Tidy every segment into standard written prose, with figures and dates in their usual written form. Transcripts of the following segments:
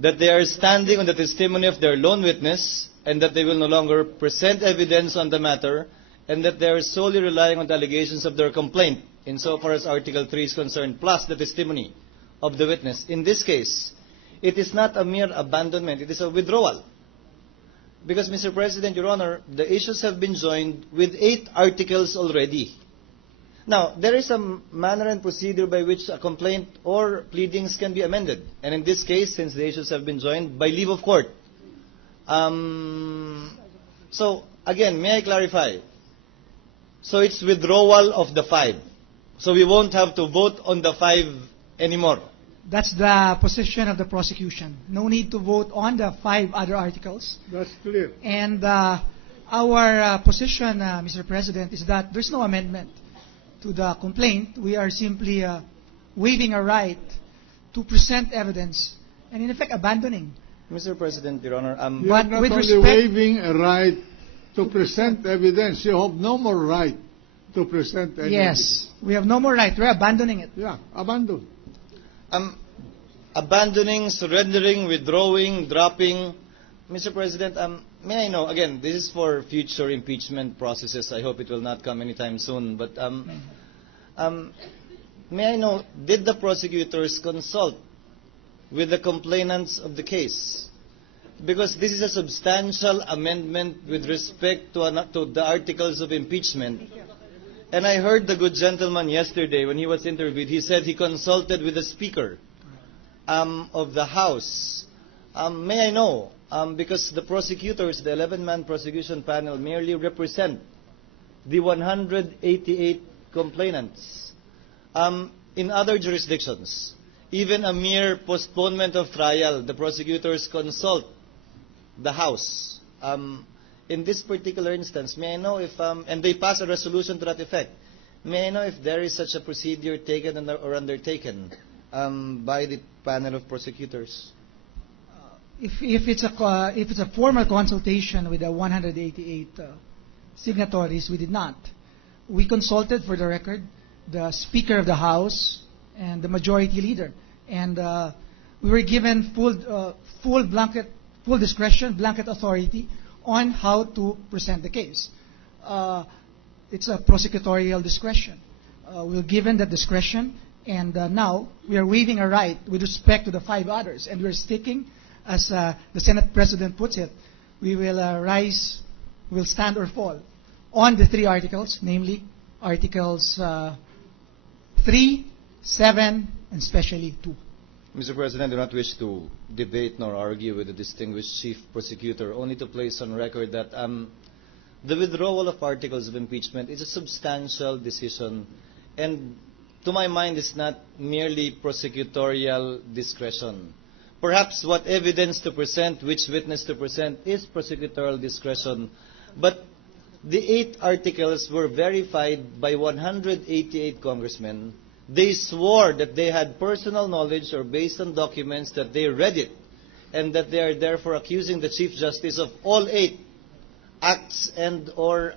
that they are standing on the testimony of their lone witness, and that they will no longer present evidence on the matter, and that they are solely relying on the allegations of their complaint, insofar as Article 3 is concerned, plus the testimony of the witness. In this case, it is not a mere abandonment, it is a withdrawal. Because, Mr. President, Your Honor, the issues have been joined with 8 articles already. Now, there is a manner and procedure by which a complaint or pleadings can be amended. And in this case, since the issues have been joined, by leave of court. So, again, may I clarify? So it's withdrawal of the 5. So we won't have to vote on the 5 anymore. That's the position of the prosecution. No need to vote on the 5 other articles. That's clear. And our position, Mr. President, is that there's no amendment to the complaint. We are simply waiving a right to present evidence and, in effect, abandoning. Mr. President, Your Honor, you are not only waiving a right to present evidence, you have no more right to present evidence. Yes, we have no more right. We're abandoning it. Yeah, abandon. Abandoning, surrendering, withdrawing, dropping. Mr. President, may I know, again, this is for future impeachment processes. I hope it will not come anytime soon. But may I know, did the prosecutors consult with the complainants of the case? Because this is a substantial amendment with respect to the articles of impeachment. And I heard the good gentleman yesterday when he was interviewed, he said he consulted with the Speaker of the House. May I know, because the prosecutors, the 11-man prosecution panel, merely represent the 188 complainants. In other jurisdictions, even a mere postponement of trial, the prosecutors consult the House. In this particular instance, may I know if, and they pass a resolution to that effect, may I know if there is such a procedure taken or undertaken by the panel of prosecutors? If it's a formal consultation with the 188 signatories, we did not. We consulted, for the record, the Speaker of the House and the Majority Leader, and we were given full discretion, blanket authority on how to present the case. It's a prosecutorial discretion. We're given that discretion, and now we are waiving a right with respect to the 5 others, and we're sticking, as the Senate President puts it, we will will stand or fall on the 3 articles, namely Articles 3, 7, and especially 2. Mr. President, I do not wish to debate nor argue with the distinguished Chief Prosecutor, only to place on record that the withdrawal of articles of impeachment is a substantial decision, and to my mind it's not merely prosecutorial discretion. Perhaps what evidence to present, which witness to present, is prosecutorial discretion, but the 8 articles were verified by 188 congressmen. They swore that they had personal knowledge or based on documents that they read it, and that they are therefore accusing the Chief Justice of all 8 acts and or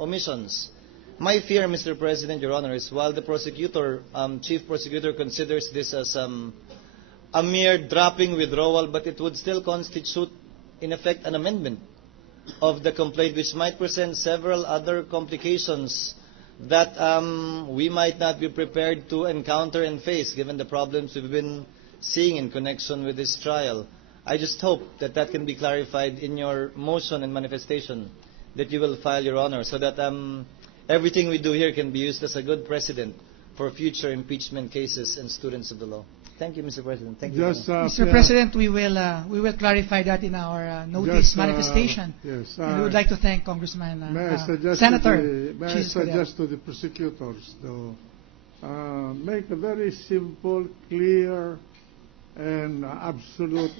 omissions. My fear, Mr. President, Your Honor, is while the prosecutor, Chief Prosecutor, considers this as a mere dropping withdrawal, but it would still constitute, in effect, an amendment of the complaint, which might present several other complications that we might not be prepared to encounter and face, given the problems we've been seeing in connection with this trial. I just hope that that can be clarified in your motion and manifestation that you will file, Your Honor, so that everything we do here can be used as a good precedent for future impeachment cases and students of the law. Thank you, Mr. President. Thank you. Mr. President, we will clarify that in our notice manifestation. Yes. And we would like to thank Congressman Senator May I suggest to the prosecutors to make a very simple, clear, and absolute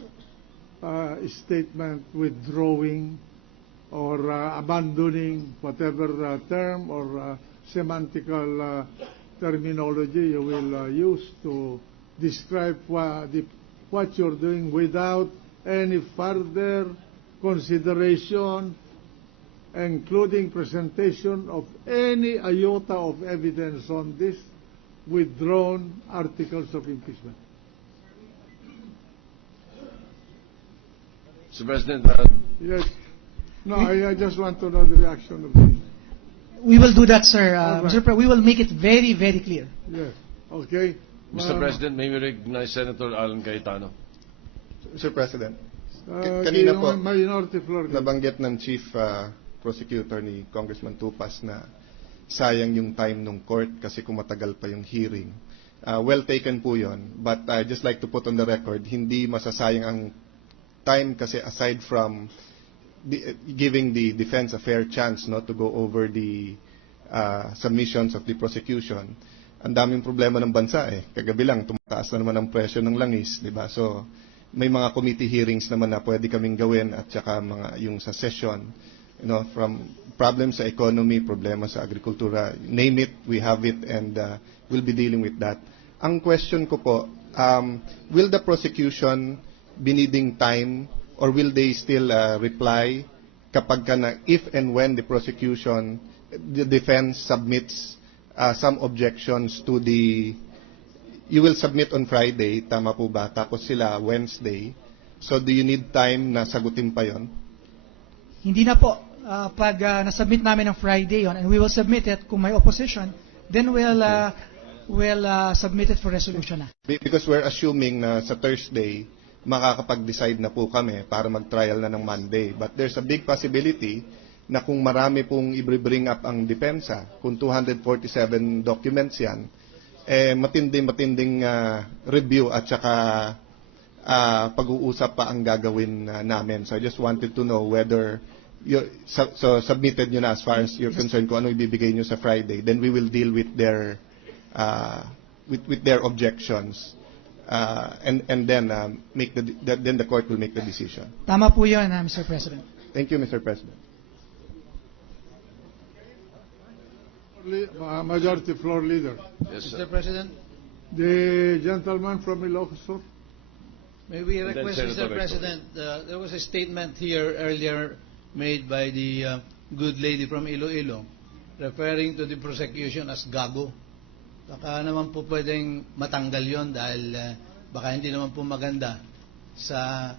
statement withdrawing or abandoning whatever term or semantical terminology you will use to describe what you're doing without any further consideration, including presentation of any iota of evidence on this withdrawn articles of impeachment. Mr. President, Yes. No, I just want to know the reaction of the... We will do that, sir. All right. Mr. We will make it very, very clear. Yes. Okay. Mr. President, may we recognize Senator Alan Cayetano? Mr. President, Kanina kanina po, Minority Floor. nabanggit ng Chief Prosecutor ni Congressman Tupas na sayang yung time ng court kasi kung matagal pa yung hearing. Well taken po yun, but I'd just like to put on the record, hindi masasayang ang time kasi aside from giving the defense a fair chance to go over the submissions of the prosecution, ang daming problema ng bansa Kagabi lang, tumataas na naman ang presyo ng langis, di ba? So, may mga committee hearings naman na pwede kaming gawin at saka yung sa session, from problems sa economy, problema sa agrikultura, name it, we have it, and we'll be dealing with that. Ang question ko po, will the prosecution be needing time or will they still reply kapag if and when the prosecution, the defense submits some objections to you will submit on Friday, tama po ba? Tapos sila Wednesday. So do you need time na sagutin pa yon? Hindi na po. Pag nasubmit namin ng Friday yon, and we will submit it kung may opposition, then we'll submit it for resolution na. Because we're assuming na sa Thursday, makakapag-decide na po kami para mag-trial na ng Monday. But there's a big possibility na kung marami pong i-bring up ang depensa, kung 247 documents yan, matinding review at saka pag-uusap pa ang gagawin namin. So I just wanted to know whether so submitted nyo na as far as you're concerned kung ano ibibigay nyo sa Friday. Then we will deal with their objections and then then the court will make the decision. Tama po yun, Mr. President. Thank you, Mr. President. Majority Floor Leader. Yes, Mr. sir. President, The gentleman from Ilocos Sur. may we And then request, Senator Mr. President, there was a statement here earlier made by the good lady from Iloilo referring to the prosecution as gago. Baka naman po pwedeng matanggal yon dahil baka hindi naman po maganda sa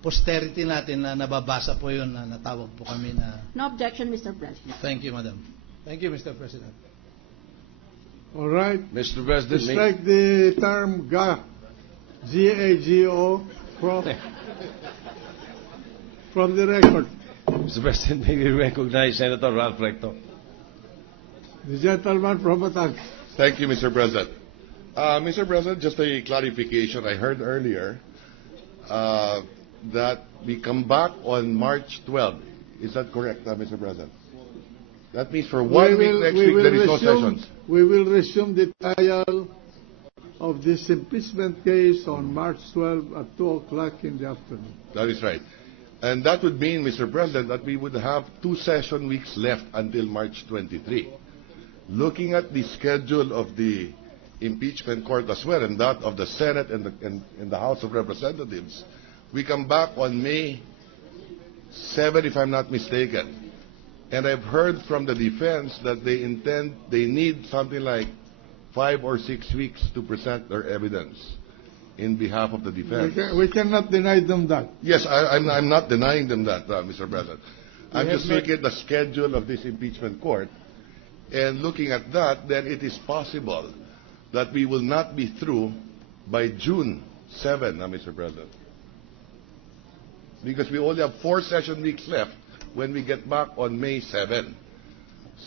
posterity natin na nababasa po yun na natawag po kami na... No objection, Mr. President. Thank you, Madam. Thank you, Mr. President. All right. Mr. President, Strike the term G-A-G-O from the record. Mr. President, may we recognize Senator Ralph Recto? The gentleman from Batangas. Thank you, Mr. President. Mr. President, just a clarification. I heard earlier that we come back on March 12. Is that correct, Mr. President? That means for 1 week next week there is no sessions. We will resume the trial of this impeachment case on March 12 at 2 o'clock in the afternoon. That is right. And that would mean, Mr. President, that we would have 2 session weeks left until March 23. Looking at the schedule of the impeachment court as well, and that of the Senate and the House of Representatives, we come back on May 7, if I'm not mistaken. And I've heard from the defense that they need something like 5 or 6 weeks to present their evidence in behalf of the defense. We cannot deny them that. Yes, I'm not denying them that, Mr. President. I'm just looking at the schedule of this impeachment court, and looking at that, then it is possible that we will not be through by June 7, Mr. President. Because we only have 4 session weeks left when we get back on May 7.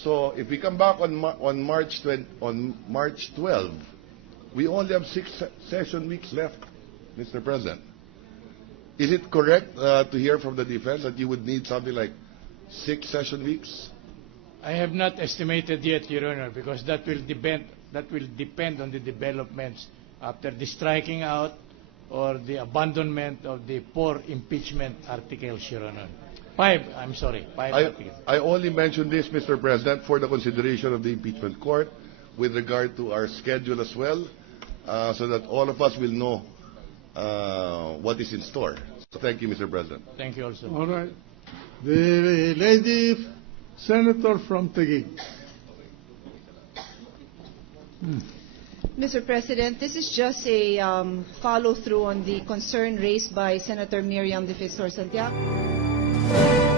So if we come back on March 12, we only have 6 session weeks left, Mr. President. Is it correct to hear from the defense that you would need something like 6 session weeks? I have not estimated yet, Your Honor, because that will depend on the developments after the striking out or the abandonment of the 4 impeachment articles, Your Honor. 5 articles. I only mentioned this, Mr. President, for the consideration of the impeachment court with regard to our schedule as well, so that all of us will know what is in store. So thank you, Mr. President. Thank you also. All right. The lady senator from Taguig. Mr. President, this is just a follow-through on the concern raised by Senator Miriam Defensor Santiago.